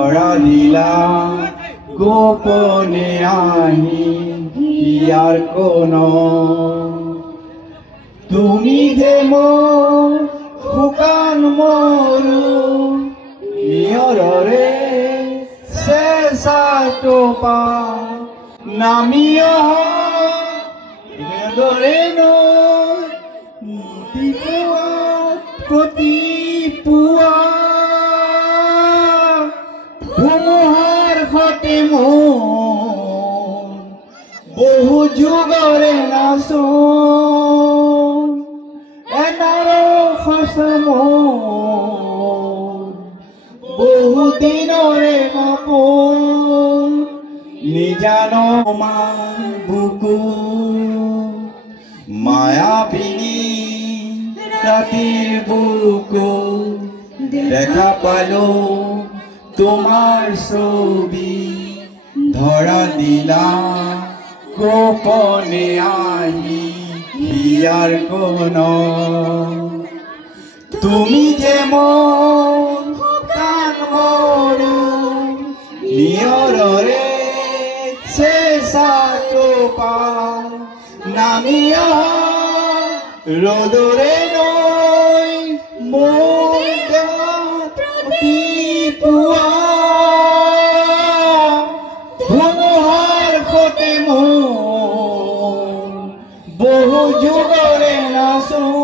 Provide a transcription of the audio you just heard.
ধরা দিলা গোপনে আহি ইয়ার কোন তুমি যে মোর শুকান মরু নিয়ৰৰে চেঁচা টোপা নামি অহা দৰে প্ৰতি পুৱা ধুমুহাৰ সতে মোৰ বহু যুগৰে নাচোন এনাৰ সঁচা মোৰ বহু দিনৰে সপোন নিজান মাৰ বুকু মায়াবিনী ৰাতিৰ বুকু দেখা পালো তোমার ছবি ধরা দিলা গোপনে আহি হিয়ার কোন তুমি যে মোর শুকান মরু নিয়ৰৰে চেঁচা টোপা নামি অহা ৰ'দৰে নৈ মোৰ গাত পুৱা ধুমুহাৰ সতে মোৰ বহু যুগৰে নাচোন